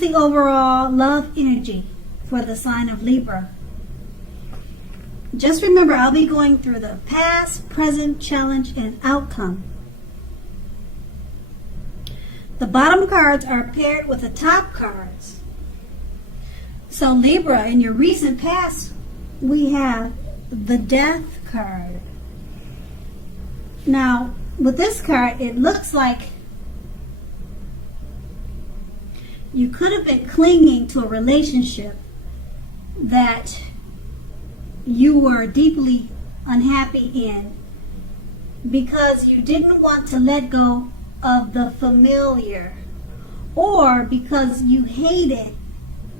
is the overall love energy for the sign of Libra. Just remember, I'll be going through the past, present, challenge, and outcome. The bottom cards are paired with the top cards. So Libra, in your recent past, we have the Death card. Now, with this card, it looks like you could have been clinging to a relationship that you were deeply unhappy in because you didn't want to let go of the familiar, or because you hated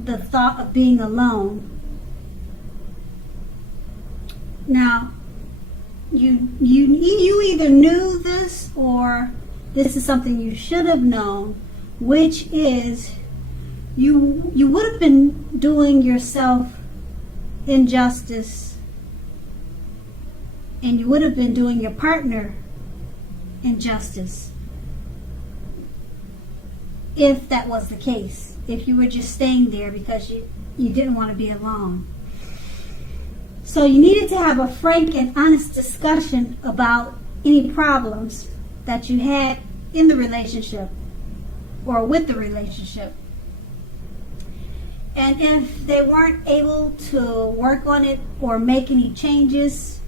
the thought of being alone. Now, you either knew this, or this is something you should have known, which is you would have been doing yourself injustice, and you would have been doing your partner injustice if that was the case, if you were just staying there because you didn't want to be alone. So you needed to have a frank and honest discussion about any problems that you had in the relationship or with the relationship. And if they weren't able to work on it or make any changes,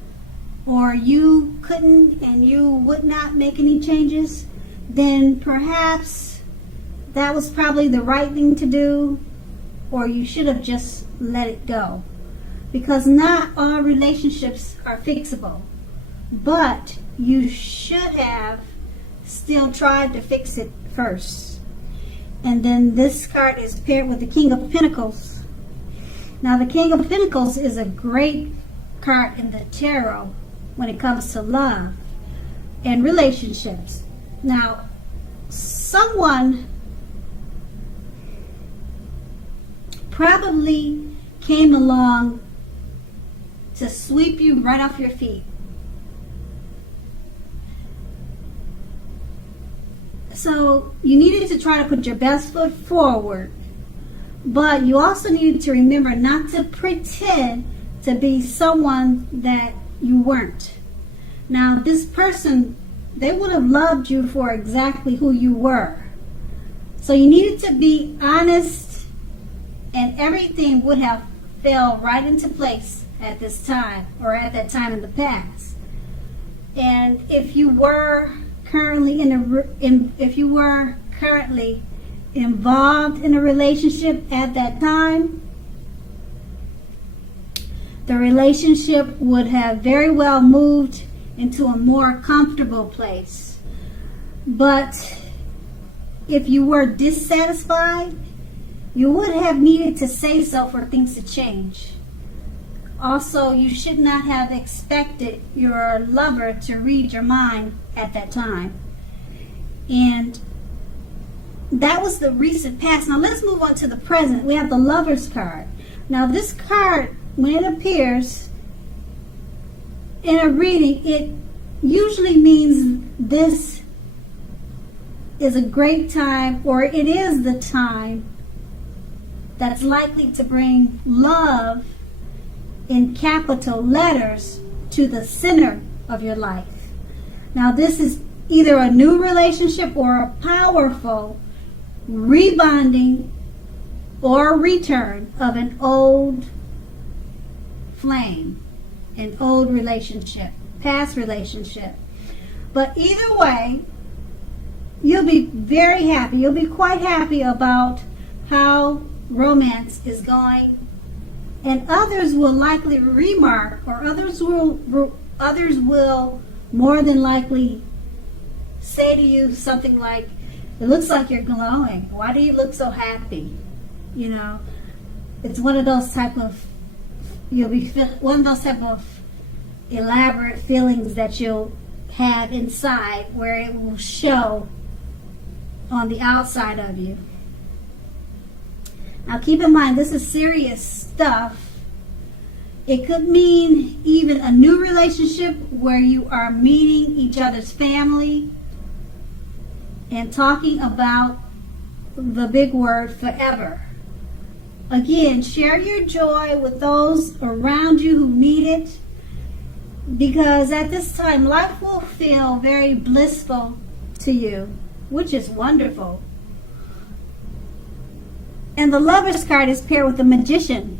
or you couldn't and you would not make any changes, then perhaps that was probably the right thing to do, or you should have just let it go. Because not all relationships are fixable, but you should have still tried to fix it first. And then this card is paired with the King of Pentacles. Now the King of Pentacles is a great card in the tarot when it comes to love and relationships. Now, someone probably came along to sweep you right off your feet. So you needed to try to put your best foot forward, but you also needed to remember not to pretend to be someone that you weren't. Now, this person, they would have loved you for exactly who you were. So you needed to be honest, and everything would have fell right into place at this time, or at that time in the past. And if you were currently involved in a relationship at that time, the relationship would have very well moved into a more comfortable place. But if you were dissatisfied, you would have needed to say so for things to change. Also, you should not have expected your lover to read your mind at that time. And that was the recent past. Now let's move on to the present. We have the Lover's card. Now this card, when it appears in a reading, it usually means this is a great time, or it is the time that's likely to bring love in capital letters to the center of your life. Now this is either a new relationship or a powerful rebonding or return of an old flame, an old relationship, past relationship. But either way, you'll be very happy. You'll be quite happy about how romance is going, and others will likely remark, or others will more than likely say to you something like, "It looks like you're glowing. Why do you look so happy?" You know, it's one of those type of elaborate feelings that you'll have inside, where it will show on the outside of you. Now keep in mind, this is serious stuff. It could mean even a new relationship where you are meeting each other's family and talking about the big word forever. Again, share your joy with those around you who need it, because at this time life will feel very blissful to you, which is wonderful. And the Lover's card is paired with the Magician.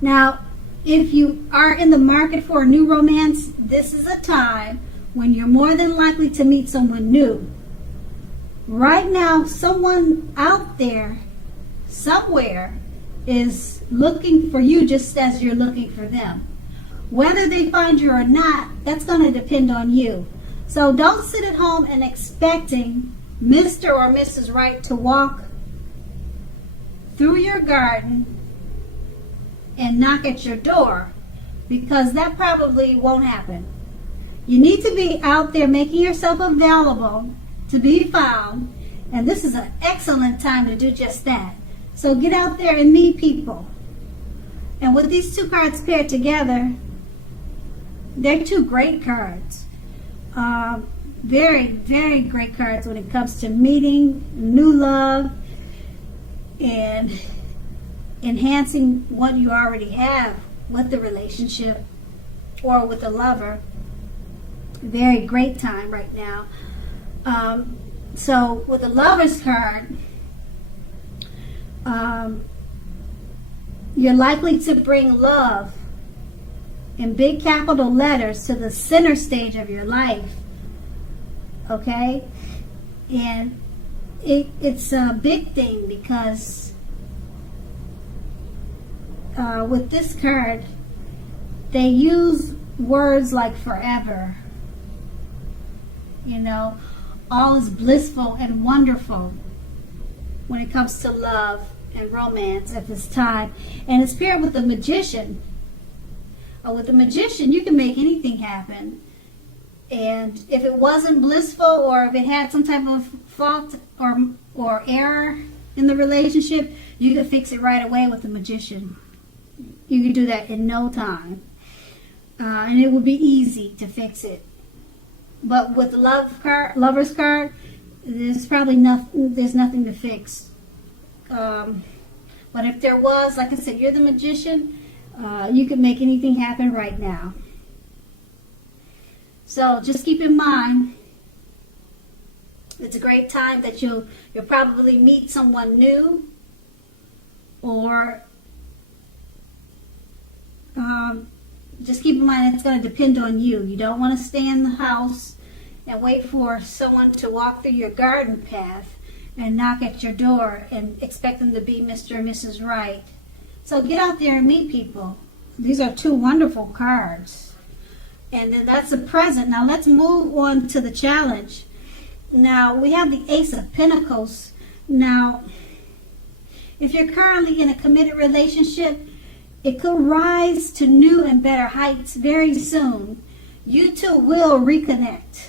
Now, if you are in the market for a new romance, this is a time when you're more than likely to meet someone new. Right now, someone out there, somewhere, is looking for you just as you're looking for them. Whether they find you or not, that's going to depend on you. So don't sit at home and expecting Mr. or Mrs. Right to walk through your garden and knock at your door, because that probably won't happen. You need to be out there making yourself available to be found, and this is an excellent time to do just that. So get out there and meet people. And with these two cards paired together, they're two great cards. Very, very great cards when it comes to meeting new love and enhancing what you already have with the relationship or with a lover. Very great time right now. So with the Lover's card, you're likely to bring love in big capital letters to the center stage of your life. Okay? And it's a big thing because with this card, they use words like forever. You know, all is blissful and wonderful when it comes to love and romance at this time. And it's paired with the Magician. With the Magician, you can make anything happen. And if it wasn't blissful, or if it had some type of fault or error in the relationship, you can fix it right away with the Magician. You can do that in no time. And it would be easy to fix it. But with the Lover's card, there's probably nothing to fix. But if there was, like I said, you're the Magician, you can make anything happen right now. So just keep in mind, it's a great time that you'll probably meet someone new, or just keep in mind it's going to depend on you. You don't want to stay in the house and wait for someone to walk through your garden path and knock at your door and expect them to be Mr. or Mrs. Right. So get out there and meet people. These are two wonderful cards. And then that's a present. Now let's move on to the challenge. Now we have the Ace of Pentacles. Now, if you're currently in a committed relationship, it could rise to new and better heights very soon. You two will reconnect.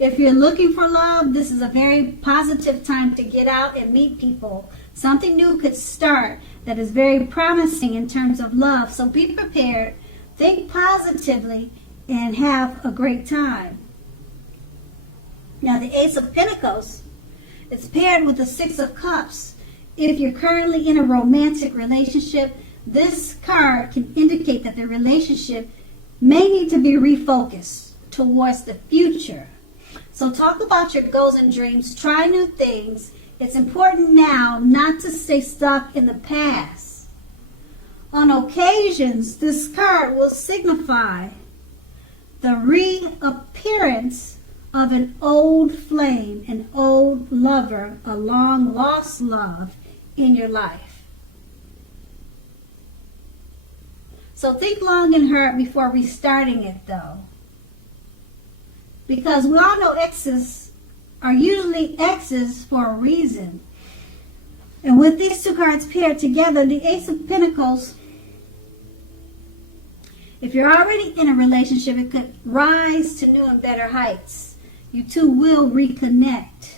If you're looking for love, this is a very positive time to get out and meet people. Something new could start that is very promising in terms of love. So be prepared, think positively, and have a great time. Now the Ace of Pentacles is paired with the Six of Cups. If you're currently in a romantic relationship, this card can indicate that the relationship may need to be refocused towards the future. So talk about your goals and dreams. Try new things. It's important now not to stay stuck in the past. On occasions, this card will signify the reappearance of an old flame, an old lover, a long lost love in your life. So think long and hard before restarting it, though. Because we all know exes are usually exes for a reason. And with these two cards paired together, the Ace of Pentacles, if you're already in a relationship, it could rise to new and better heights. You two will reconnect.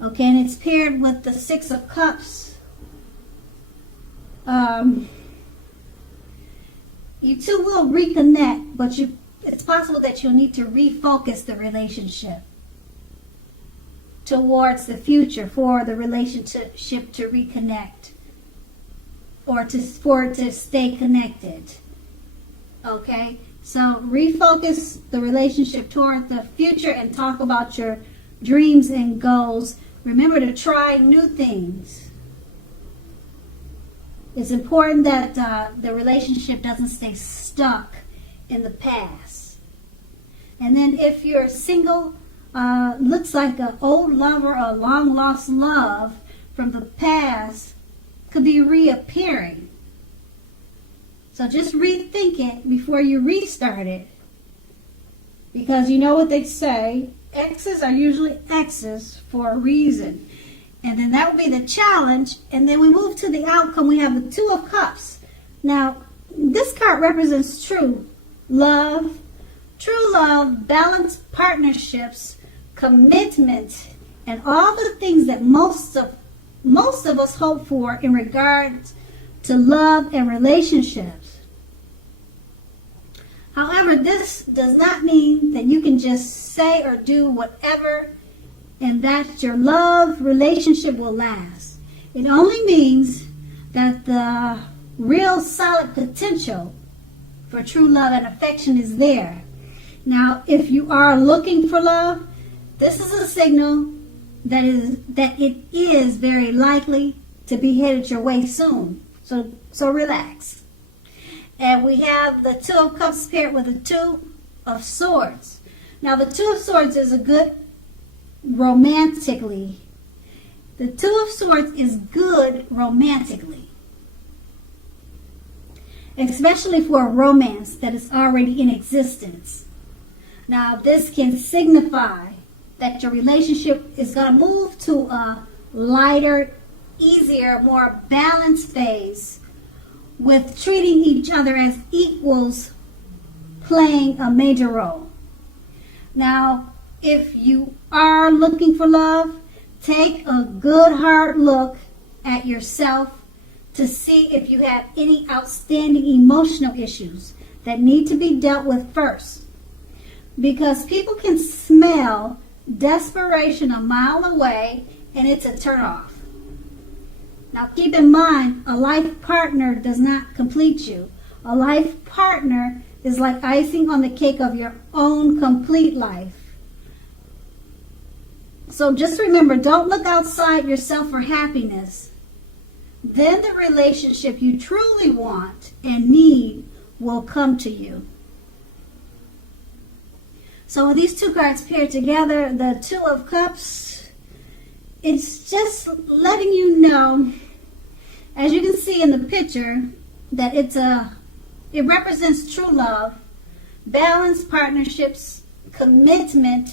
Okay, and it's paired with the Six of Cups. You two will reconnect, but it's possible that you'll need to refocus the relationship. towards the future for the relationship to reconnect or for it to stay connected. Okay? So refocus the relationship toward the future and talk about your dreams and goals. Remember to try new things. It's important that the relationship doesn't stay stuck in the past. And then if you're single, looks like an old lover or long lost love from the past could be reappearing. So just rethink it before you restart it. Because you know what they say, exes are usually exes for a reason. And then that will be the challenge. And then we move to the outcome. We have the Two of Cups. Now, this card represents true love, balanced partnerships, commitment, and all the things that most of us hope for in regards to love and relationships. However, this does not mean that you can just say or do whatever and that your love relationship will last. It only means that the real solid potential for true love and affection is there. Now, if you are looking for love, this is a signal that it is very likely to be headed your way soon. So relax. And we have the Two of Cups paired with the Two of Swords. Now, the Two of Swords is a good romantically. The Two of Swords is good romantically, especially for a romance that is already in existence. Now, this can signify that your relationship is going to move to a lighter, easier, more balanced phase with treating each other as equals playing a major role. Now, if you are looking for love, take a good hard look at yourself to see if you have any outstanding emotional issues that need to be dealt with first. Because people can smell desperation a mile away and it's a turnoff. Now keep in mind, a life partner does not complete you. A life partner is like icing on the cake of your own complete life. So just remember, don't look outside yourself for happiness. Then the relationship you truly want and need will come to you. So with these two cards paired together, the Two of Cups, it's just letting you know, as you can see in the picture, that it represents true love, balanced partnerships, commitment,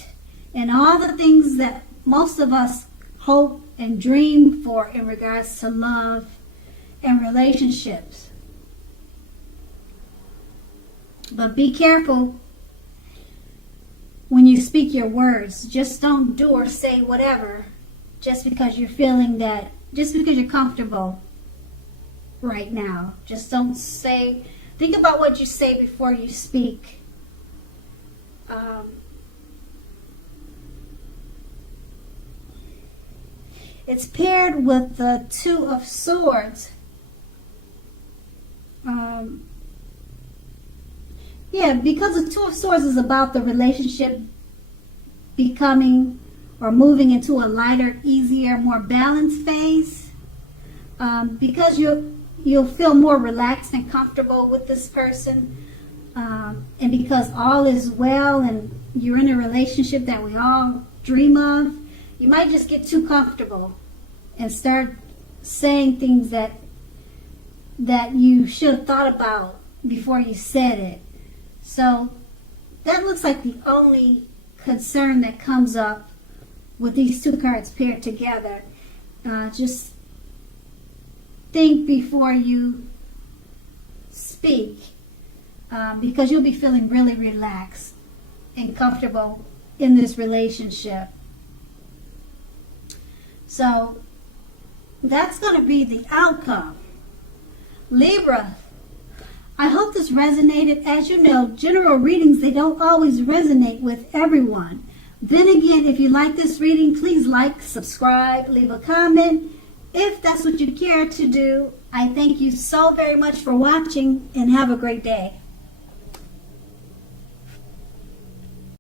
and all the things that most of us hope and dream for in regards to love and relationships. But be careful when you speak your words. Just don't do or say whatever just because you're comfortable right now. Just don't say, think about what you say before you speak. It's paired with the Two of Swords. Because the Two of Swords is about the relationship becoming or moving into a lighter, easier, more balanced phase. Because you'll feel more relaxed and comfortable with this person. And because all is well and you're in a relationship that we all dream of, you might just get too comfortable and start saying things that you should have thought about before you said it. So that looks like the only concern that comes up with these two cards paired together. Just think before you speak, because you'll be feeling really relaxed and comfortable in this relationship. So that's going to be the outcome. Libra, I hope this resonated. As you know, general readings, they don't always resonate with everyone. Then again, if you like this reading, please like, subscribe, leave a comment. If that's what you care to do, I thank you so very much for watching and have a great day.